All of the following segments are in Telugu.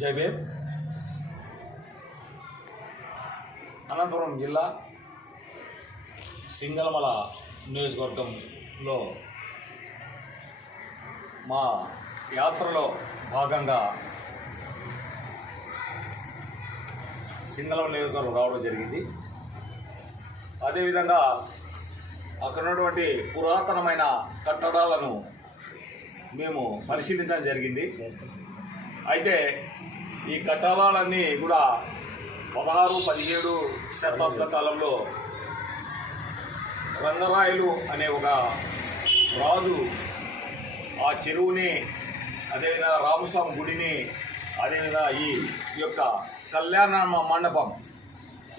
జై భీమ్. అనంతపురం జిల్లా సింగళమల నియోజకవర్గంలో మా యాత్రలో భాగంగా సింగళమల నియోజకవర్గం రావడం జరిగింది. అదేవిధంగా అక్కడ ఉన్నటువంటి పురాతనమైన కట్టడాలను మేము పరిశీలించడం జరిగింది. అయితే ఈ కట్టడాలన్నీ కూడా 16-17 శతాబ్ద కాలంలో రంగరాయలు అనే ఒక రాజు ఆ చెరువుని, అదేవిధంగా రామస్వామి గుడిని, అదేవిధంగా ఈ యొక్క కళ్యాణ మండపం,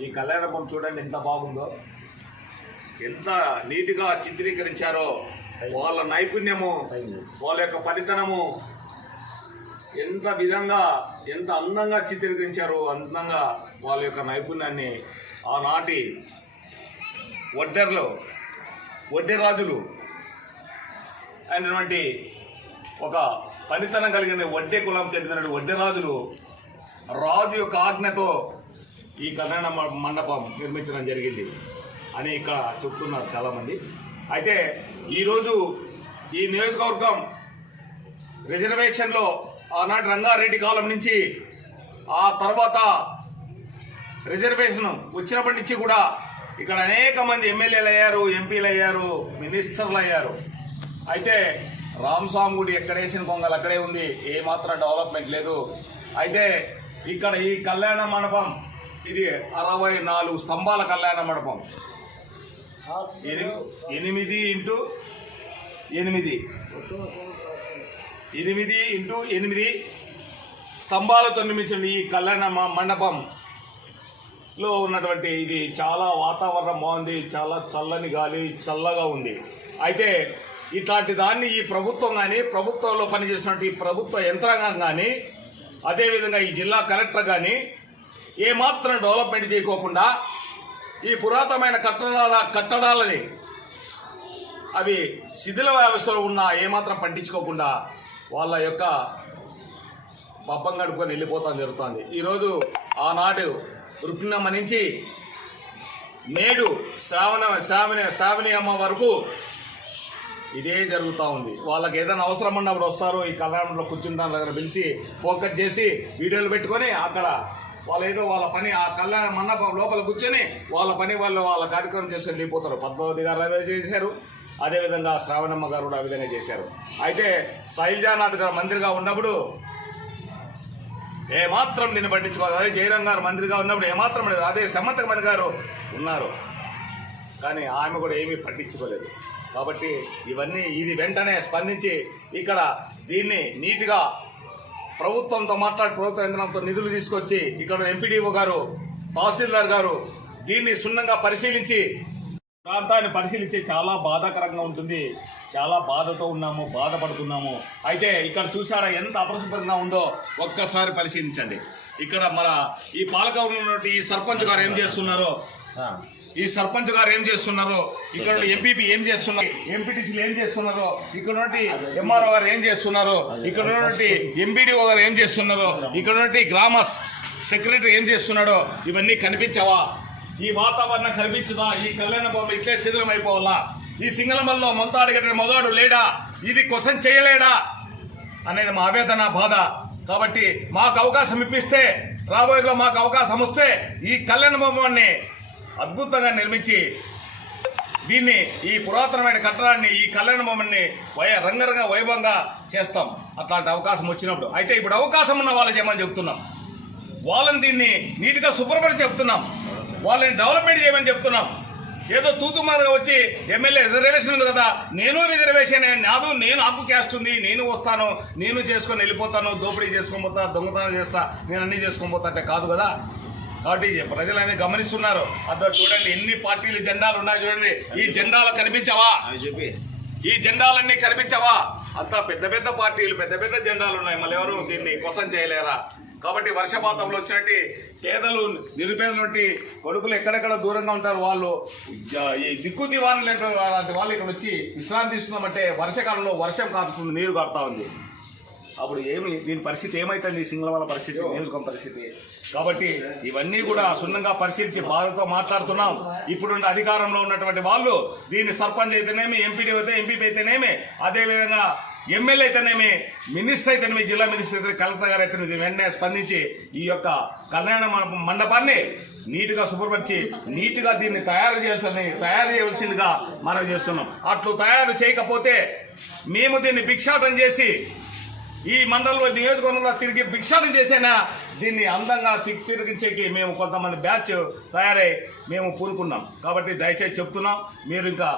ఈ కళ్యాణ మండపం చూడండి ఎంత బాగుందో, ఎంత నీట్గా చిత్రీకరించారో. వాళ్ళ నైపుణ్యము, వాళ్ళ యొక్క పనితనము ఎంత విధంగా, ఎంత అందంగా చిత్రీకరించారో, అందంగా వాళ్ళ యొక్క నైపుణ్యాన్ని ఆనాటి వడ్డె రాజులు అయినటువంటి ఒక పనితనం కలిగిన వడ్డె కులం చెందిన వడ్డె రాజులు రాజు యొక్క ఆజ్ఞతో ఈ కళ్యాణ మండపం నిర్మించడం జరిగింది అని ఇక్కడ చెప్తున్నారు చాలామంది. అయితే ఈరోజు ఈ నియోజకవర్గం రిజర్వేషన్లో ఆనాటి రంగారెడ్డి కాలం నుంచి, ఆ తర్వాత రిజర్వేషన్ వచ్చినప్పటి నుంచి కూడా ఇక్కడ అనేక మంది ఎమ్మెల్యేలు అయ్యారు, ఎంపీలు అయ్యారు, మినిస్టర్లు అయ్యారు. అయితే రామస్వామి గుడి ఎక్కడేసిన కొంగలు అక్కడే ఉంది, ఏమాత్రం డెవలప్మెంట్ లేదు. అయితే ఇక్కడ ఈ కళ్యాణ మండపం ఇది 64 స్తంభాల కళ్యాణ మండపం, 8x8 స్తంభాలతో నిర్మించిన ఈ కళ్యాణ మండపంలో ఉన్నటువంటి ఇది చాలా వాతావరణం బాగుంది, చాలా చల్లని గాలి, చల్లగా ఉంది. అయితే ఇట్లాంటి దాన్ని ఈ ప్రభుత్వం కానీ, ప్రభుత్వంలో పనిచేసినటువంటి ప్రభుత్వ యంత్రాంగం కానీ, అదేవిధంగా ఈ జిల్లా కలెక్టర్ కానీ ఏమాత్రం డెవలప్మెంట్ చేయకోకుండా ఈ పురాతనమైన కట్టడాలని అవి శిథిల వ్యవస్థలో ఉన్న ఏమాత్రం పట్టించుకోకుండా వాళ్ళ యొక్క పబ్బం గడుపుకొని వెళ్ళిపోతాం జరుగుతుంది. ఈరోజు ఆనాడు రుక్మిణమ్మ నుంచి నేడు శ్రావణి అమ్మ వరకు ఇదే జరుగుతూ ఉంది. వాళ్ళకి ఏదైనా అవసరం ఉన్నప్పుడు వస్తారు, ఈ కళ్యాణంలో కూర్చుంటాం దగ్గర పిలిచి ఫోకస్ చేసి వీడియోలు పెట్టుకొని అక్కడ వాళ్ళు ఏదో వాళ్ళ పని ఆ కళ్యాణ మండపం లోపల కూర్చొని వాళ్ళ పని వాళ్ళ కార్యక్రమం చేసుకొని వెళ్ళిపోతారు. పద్మావతి గారు అదే చేశారు, అదేవిధంగా శ్రావణమ్మ గారు కూడా ఆ విధంగా చేశారు. అయితే శైలజానాథ్ గారు మంత్రిగా ఉన్నప్పుడు ఏమాత్రం దీన్ని పట్టించుకోవాలి. అదే జయరాం గారు మంత్రిగా ఉన్నప్పుడు ఏమాత్రం లేదు. అదే సమంతకమణి గారు ఉన్నారు, కానీ ఆమె కూడా ఏమీ పట్టించుకోలేదు. కాబట్టి ఇది వెంటనే స్పందించి ఇక్కడ దీన్ని నీట్గా ప్రభుత్వంతో మాట్లాడి ప్రభుత్వ యంత్రంతో నిధులు తీసుకొచ్చి ఇక్కడ ఎంపీడీఓ గారు, తహసీల్దార్ గారు దీన్ని క్షుణ్ణంగా పరిశీలించి ప్రాంతాన్ని పరిశీలించి చాలా బాధాకరంగా ఉంటుంది. చాలా బాధతో ఉన్నాము, బాధపడుతున్నాము. అయితే ఇక్కడ చూసారా ఎంత అపరిశుభ్రంగా ఉందో ఒక్కసారి పరిశీలించండి. ఇక్కడ మన ఈ పాలకవర్గంలో ఉన్నటువంటి ఈ సర్పంచ్ గారు ఏం చేస్తున్నారో, ఇక్కడ ఎంపీపీ ఏం చేస్తున్నారు, ఎంపీటీసీలు ఏం చేస్తున్నారో, ఇక్కడ ఉన్నటువంటి ఎంఆర్ఓ గారు ఏం చేస్తున్నారో, ఇక్కడ ఉన్నటువంటి ఎంపీడీఓ గారు ఏం చేస్తున్నారో, ఇక్కడ ఉన్నటువంటి గ్రామ సెక్రటరీ ఏం చేస్తున్నాడో ఇవన్నీ కనిపించవా? ఈ వాతావరణం కనిపించదా? ఈ కళ్యాణ భవనం ఇట్లే శిథిలం అయిపోవాలా? ఈ సింగళమల్లో మొంతాడుగట్టిన మొగాడు లేడా? ఇది క్వశ్చన్ చేయలేడా అనేది మా ఆవేదన, బాధ. కాబట్టి మాకు అవకాశం ఇప్పిస్తే, రాబోయేలో మాకు అవకాశం వస్తే ఈ కళ్యాణ భవనాన్ని అద్భుతంగా నిర్మించి దీన్ని ఈ పురాతనమైన కట్టడాన్ని, ఈ కళ్యాణ భవనాన్ని రంగరంగ వైభవంగా చేస్తాం అట్లాంటి అవకాశం వచ్చినప్పుడు. అయితే ఇప్పుడు అవకాశం ఉన్న వాళ్ళు చేయమని చెప్తున్నాం, వాళ్ళని దీన్ని నీట్గా శుభ్రపడి చెప్తున్నాం, వాళ్ళని డెవలప్మెంట్ చేయమని చెప్తున్నాం. ఏదో తూతుమారుగా వచ్చి ఎమ్మెల్యే రిజర్వేషన్ ఉంది కదా, నేను రిజర్వేషన్ నేను ఆకు క్యాస్ట్ ఉంది, నేను వస్తాను, నేను చేసుకొని వెళ్ళిపోతాను, దోపిడీ చేసుకొని పోతా, దొంగతనం చేస్తా, నేను అన్నీ చేసుకొని పోతా అంటే కాదు కదా. కాబట్టి ప్రజలనే గమనిస్తున్నారు. అదో చూడండి ఎన్ని పార్టీలు జెండాలు ఉన్నాయి చూడండి. ఈ జెండాలు కనిపించవా? ఈ జెండాలన్నీ కనిపించవా? అంతా పెద్ద పెద్ద పార్టీలు, పెద్ద పెద్ద జెండాలు ఉన్నాయి. మళ్ళీ ఎవరు దీన్ని కోసం చేయలేరా? కాబట్టి వర్షపాతంలో వచ్చినట్టు పేదలు నిరుపేదలు కొడుకులు ఎక్కడెక్కడ దూరంగా ఉంటారు, వాళ్ళు ఈ దిక్కు దివాణం లేని అలాంటి వాళ్ళు ఇక్కడ వచ్చి విశ్రాంతి తీసుకున్నామంటే వర్షాకాలంలో వర్షం కారుతుంది, నీరు కారుతా ఉంది. అప్పుడు దీని పరిస్థితి ఏమైతుంది, సింగళవాళ్ళ పరిస్థితి, నియోజకవర్గం పరిస్థితి. కాబట్టి ఇవన్నీ కూడా సున్నంగా పరిశీలించి బాధతో మాట్లాడుతున్నాం. ఇప్పుడున్న అధికారంలో ఉన్నటువంటి వాళ్ళు దీన్ని సర్పంచ్ అయితేనేమి, ఎంపీడీ అయితే, ఎంపీపీ అయితేనేమి, అదేవిధంగా ఎమ్మెల్యే అయితేనేమి, మినిస్టర్ అయితేనేమి, జిల్లా మినిస్టర్ అయితే, కలెక్టర్ గారు అయితేనేమి వెంటనే స్పందించి ఈ యొక్క కళ్యాణ మండపాన్ని నీట్గా శుభ్రపరిచి నీట్గా దీన్ని తయారు చేయవలసిందిగా మనం చేస్తున్నాం. అట్లు తయారు చేయకపోతే మేము దీన్ని భిక్షాటన చేసి ఈ మండలంలో నియోజకవర్గంలో తిరిగి భిక్షాటన చేసైనా దీన్ని అందంగా తిరిగించేకి మేము కొంతమంది బ్యాచ్ తయారై మేము పూనుకున్నాం. కాబట్టి దయచేసి చెప్తున్నాం, మీరు ఇంకా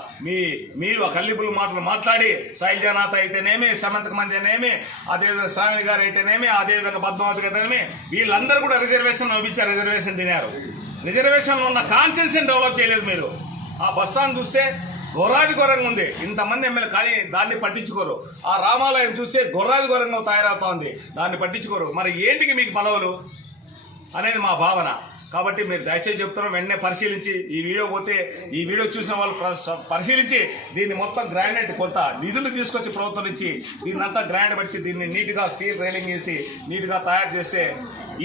మీరు ఆ కల్లిపుల్లి మాటలు మాట్లాడి శైలజానాథ్ అయితేనేమి, సమంతక మంది అయితేనేమి, అదేవిధంగా స్వామి గారు అయితేనేమి, అదేవిధంగా పద్మావతి అయితేనేమి, వీళ్ళందరూ కూడా రిజర్వేషన్ ఇచ్చారు, రిజర్వేషన్ తినారు. రిజర్వేషన్లో ఉన్న కాన్సెన్స్ని డెవలప్ చేయలేదు మీరు. ఆ బస్టాండ్ చూస్తే ఘోరాది ఘోరంగా ఉంది, ఇంతమంది ఎమ్మెల్యే కానీ దాన్ని పట్టించుకోరు. ఆ రామాలయం చూస్తే ఘోరాది ఘోరంగా తయారవుతా ఉంది, దాన్ని పట్టించుకోరు. మరి ఏంటికి మీకు పదవులు అనేది మా భావన. కాబట్టి మీరు దయచేసి చెప్తున్నాం, వెంటనే పరిశీలించి ఈ వీడియో చూసిన వాళ్ళు పరిశీలించి దీన్ని మొత్తం గ్రానైట్ కొంత నిధులు తీసుకొచ్చి ప్రభుత్వం నుంచి దీన్నంతా గ్రానైట్ పట్టి దీన్ని నీట్గా స్టీల్ రైలింగ్ వేసి నీట్గా తయారు చేస్తే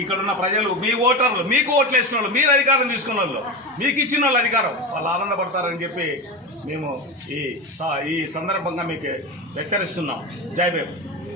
ఇక్కడున్న ప్రజలు, మీ ఓటర్లు, మీకు ఓట్లు వేసిన వాళ్ళు, మీరు అధికారం తీసుకున్న వాళ్ళు, మీకు ఇచ్చిన వాళ్ళు అధికారం, వాళ్ళు ఆనందపడతారని చెప్పి మేము ఈ సందర్భంగా మీకు హెచ్చరిస్తున్నాం. జై భీమ్.